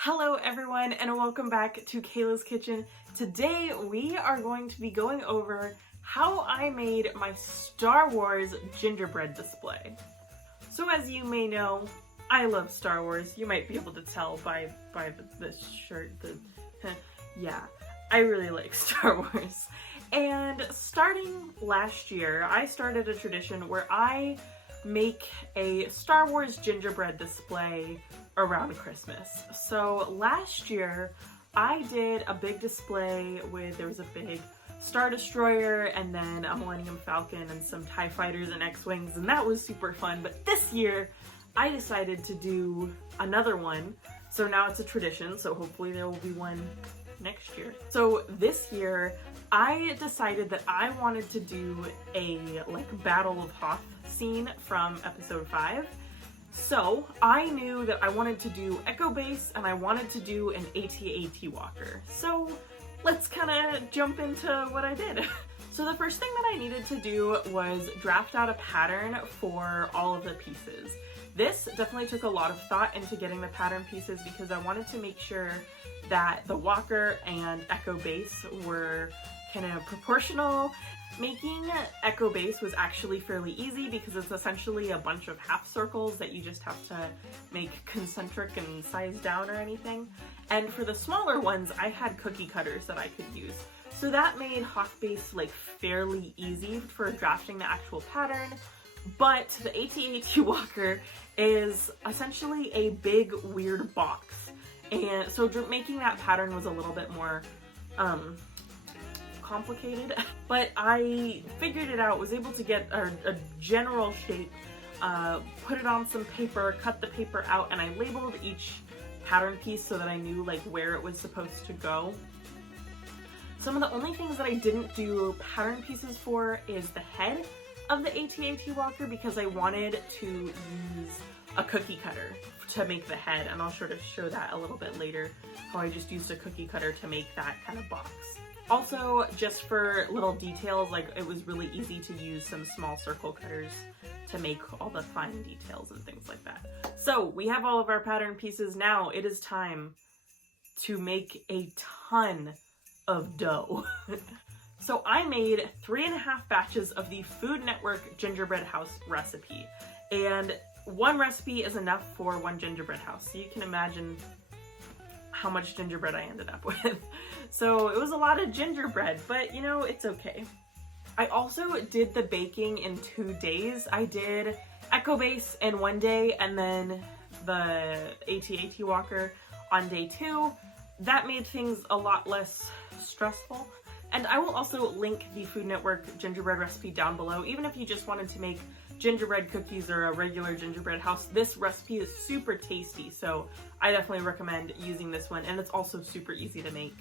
Hello everyone and welcome back to Kayla's Kitchen. Today we are going to be going over how I made my Star Wars gingerbread display. So as you may know, I love Star Wars. You might be able to tell by this shirt. Yeah, I really like Star Wars. And starting last year, I started a tradition where I make a Star Wars gingerbread display around Christmas. So last year I did a big display there was a big Star Destroyer and then a Millennium Falcon and some TIE Fighters and X-Wings, and that was super fun. But this year I decided to do another one, so now it's a tradition, so hopefully there will be one next year. So this year I decided that I wanted to do a Battle of Hoth scene from episode 5. So I knew that I wanted to do Echo Base and I wanted to do an AT-AT Walker. So let's kind of jump into what I did. So the first thing that I needed to do was draft out a pattern for all of the pieces. This definitely took a lot of thought into getting the pattern pieces because I wanted to make sure that the Walker and Echo Base were kind of proportional. Making Echo Base was actually fairly easy because it's essentially a bunch of half circles that you just have to make concentric and size down or anything. And for the smaller ones, I had cookie cutters that I could use. So that made Hoth Base fairly easy for drafting the actual pattern. But the AT-AT Walker is essentially a big weird box. And so making that pattern was a little bit more complicated, but I figured it out, was able to get a general shape, put it on some paper, cut the paper out, and I labeled each pattern piece so that I knew where it was supposed to go. Some of the only things that I didn't do pattern pieces for is the head of the AT-AT Walker because I wanted to use a cookie cutter to make the head, and I'll sort of show that a little bit later, how I just used a cookie cutter to make that kind of box. Also, just for little details, it was really easy to use some small circle cutters to make all the fine details and things like that. So we have all of our pattern pieces. Now it is time to make a ton of dough. So I made 3.5 batches of the Food Network gingerbread house recipe, and one recipe is enough for one gingerbread house. So you can imagine how much gingerbread I ended up with. So it was a lot of gingerbread, but you know, it's okay. I also did the baking in 2 days. I did Echo Base in 1 day and then the AT-AT Walker on day 2. That made things a lot less stressful. And I will also link the Food Network gingerbread recipe down below. Even if you just wanted to make gingerbread cookies or a regular gingerbread house, this recipe is super tasty, so I definitely recommend using this one, and it's also super easy to make.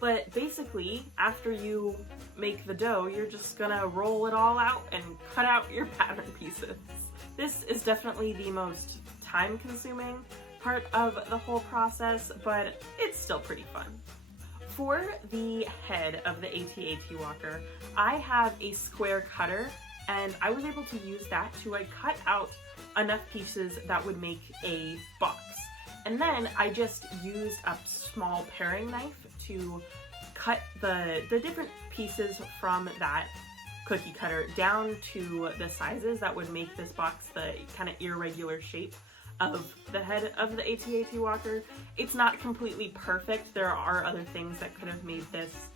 But basically, after you make the dough, you're just gonna roll it all out and cut out your pattern pieces. This is definitely the most time-consuming part of the whole process, but it's still pretty fun. For the head of the AT-AT Walker, I have a square cutter, and I was able to use that to cut out enough pieces that would make a box. And then I just used a small paring knife to cut the different pieces from that cookie cutter down to the sizes that would make this box the kind of irregular shape of the head of the AT-AT Walker. It's not completely perfect. There are other things that could have made this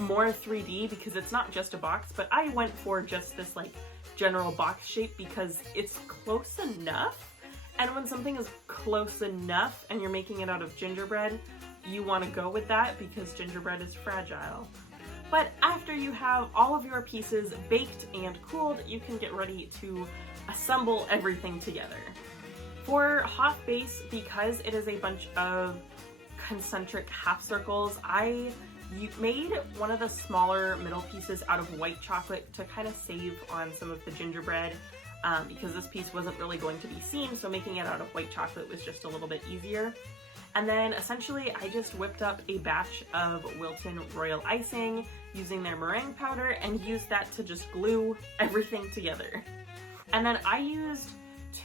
more 3D because it's not just a box, but I went for just this general box shape because it's close enough. And when something is close enough and you're making it out of gingerbread, you want to go with that because gingerbread is fragile. But after you have all of your pieces baked and cooled, you can get ready to assemble everything together. For Hoth Base, because it is a bunch of concentric half circles, I made one of the smaller middle pieces out of white chocolate to kind of save on some of the gingerbread because this piece wasn't really going to be seen, so making it out of white chocolate was just a little bit easier. And then essentially I just whipped up a batch of Wilton Royal Icing using their meringue powder and used that to just glue everything together. And then I used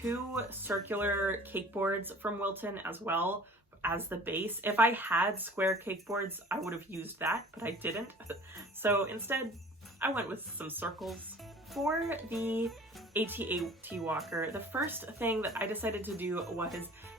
2 circular cake boards from Wilton as well as the base. If I had square cake boards, I would have used that, but I didn't. So instead, I went with some circles. For the AT-AT walker, the first thing that I decided to do was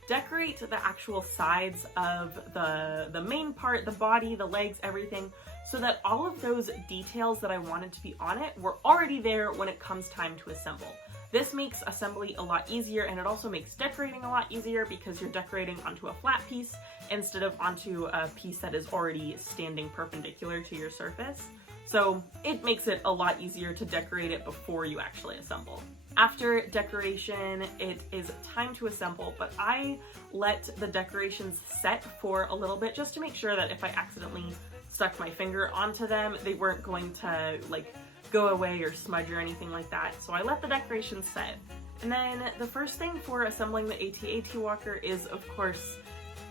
decorate the actual sides of the main part, the body, the legs, everything, so that all of those details that I wanted to be on it were already there when it comes time to assemble. This makes assembly a lot easier, and it also makes decorating a lot easier because you're decorating onto a flat piece instead of onto a piece that is already standing perpendicular to your surface. So it makes it a lot easier to decorate it before you actually assemble. After decoration, it is time to assemble, but I let the decorations set for a little bit just to make sure that if I accidentally stuck my finger onto them, they weren't going to like go away or smudge or anything like that. So I let the decorations set. And then the first thing for assembling the AT-AT walker is, of course,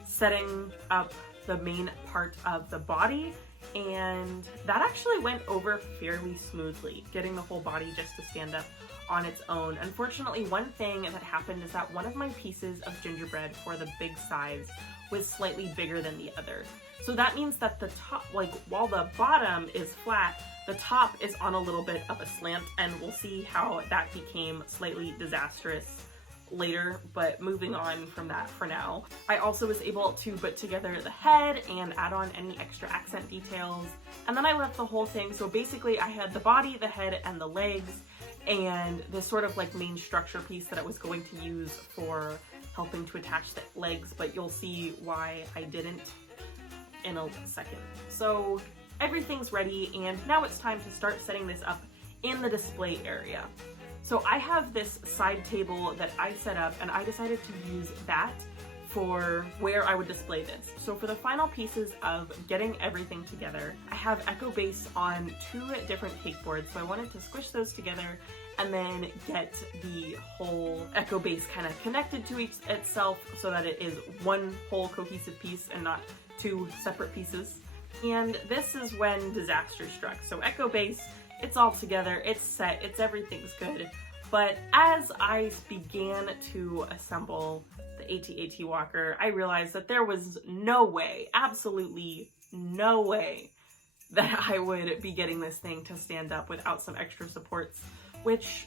setting up the main part of the body. And that actually went over fairly smoothly, getting the whole body just to stand up on its own. Unfortunately, one thing that happened is that one of my pieces of gingerbread for the big size was slightly bigger than the other. So that means that the top, like while the bottom is flat, the top is on a little bit of a slant, and we'll see how that became slightly disastrous later, but moving on from that for now. I also was able to put together the head and add on any extra accent details, and then I left the whole thing. So basically I had the body, the head, and the legs, and this sort of like main structure piece that I was going to use for helping to attach the legs, but you'll see why I didn't in a second. So everything's ready, and now it's time to start setting this up in the display area. So I have this side table that I set up, and I decided to use that for where I would display this. So for the final pieces of getting everything together, I have Echo Base on 2 different cake boards. So I wanted to squish those together and then get the whole Echo Base kind of connected to itself so that it is one whole cohesive piece and not 2 separate pieces. And this is when disaster struck. So Echo Base, it's all together, it's set, everything's good. But as I began to assemble the AT-AT walker, I realized that there was no way, absolutely no way, that I would be getting this thing to stand up without some extra supports, which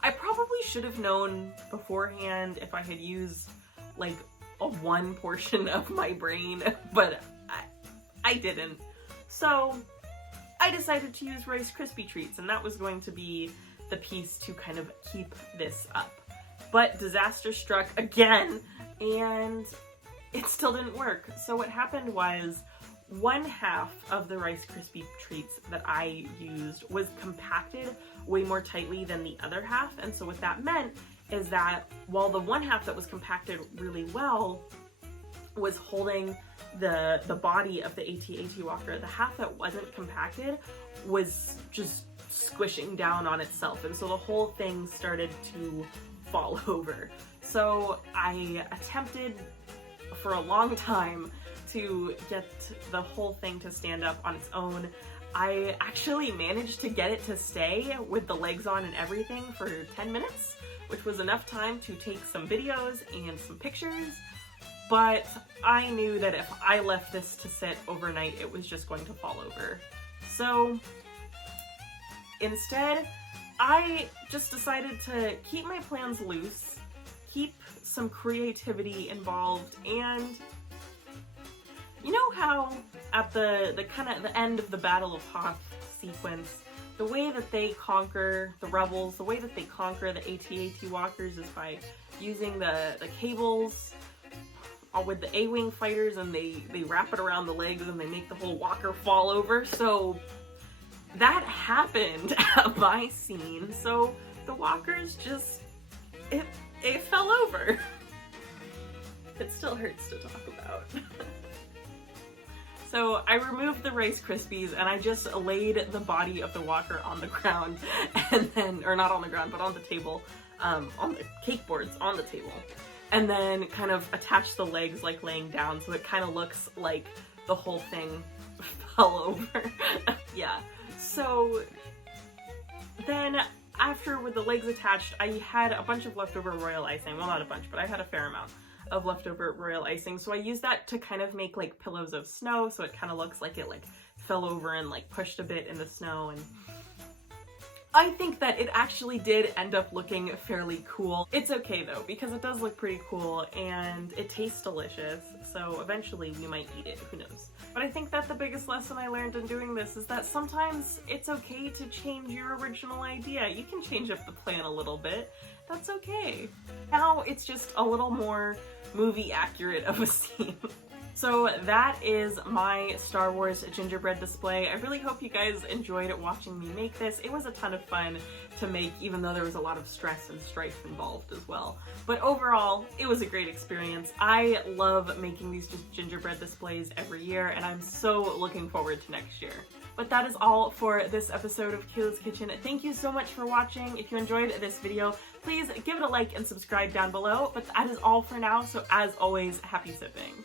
I probably should have known beforehand if I had used like a one portion of my brain, but I didn't. So I decided to use Rice Krispie treats, and that was going to be the piece to kind of keep this up. But disaster struck again, and it still didn't work. So what happened was, one half of the Rice Krispie treats that I used was compacted way more tightly than the other half, and so what that meant is that while the one half that was compacted really well was holding the body of the AT-AT walker, the half that wasn't compacted was just squishing down on itself, and so the whole thing started to fall over. So I attempted for a long time to get the whole thing to stand up on its own. I actually managed to get it to stay with the legs on and everything for 10 minutes, which was enough time to take some videos and some pictures. But I knew that if I left this to sit overnight, it was just going to fall over. So instead, I just decided to keep my plans loose, keep some creativity involved, and you know how at the kind of the end of the Battle of Hoth sequence, the way that they conquer the rebels, the way that they conquer the AT-AT walkers is by using the cables with the A-Wing fighters, and they wrap it around the legs and they make the whole walker fall over. So that happened at my scene. So the walkers just, it fell over. It still hurts to talk about. So I removed the Rice Krispies and I just laid the body of the walker on the ground, and then, or not on the ground, but on the table, on the cake boards on the table. And then kind of attach the legs like laying down, so it kind of looks like the whole thing fell over. Yeah. So then after with the legs attached, I had a bunch of leftover royal icing. Well, not a bunch, but I had a fair amount. of leftover royal icing. So I used that to kind of make like pillows of snow, so it kind of looks like it like fell over and like pushed a bit in the snow. And I think that it actually did end up looking fairly cool. It's okay though, because it does look pretty cool and it tastes delicious, so eventually we might eat it, who knows. But I think that the biggest lesson I learned in doing this is that sometimes it's okay to change your original idea. You can change up the plan a little bit, that's okay. Now it's just a little more movie accurate of a scene. So that is my Star Wars gingerbread display. I really hope you guys enjoyed watching me make this. It was a ton of fun to make, even though there was a lot of stress and strife involved as well. But overall, it was a great experience. I love making these gingerbread displays every year, and I'm so looking forward to next year. But that is all for this episode of Kayla's Kitchen. Thank you so much for watching. If you enjoyed this video, please give it a like and subscribe down below. But that is all for now, so as always, happy sipping.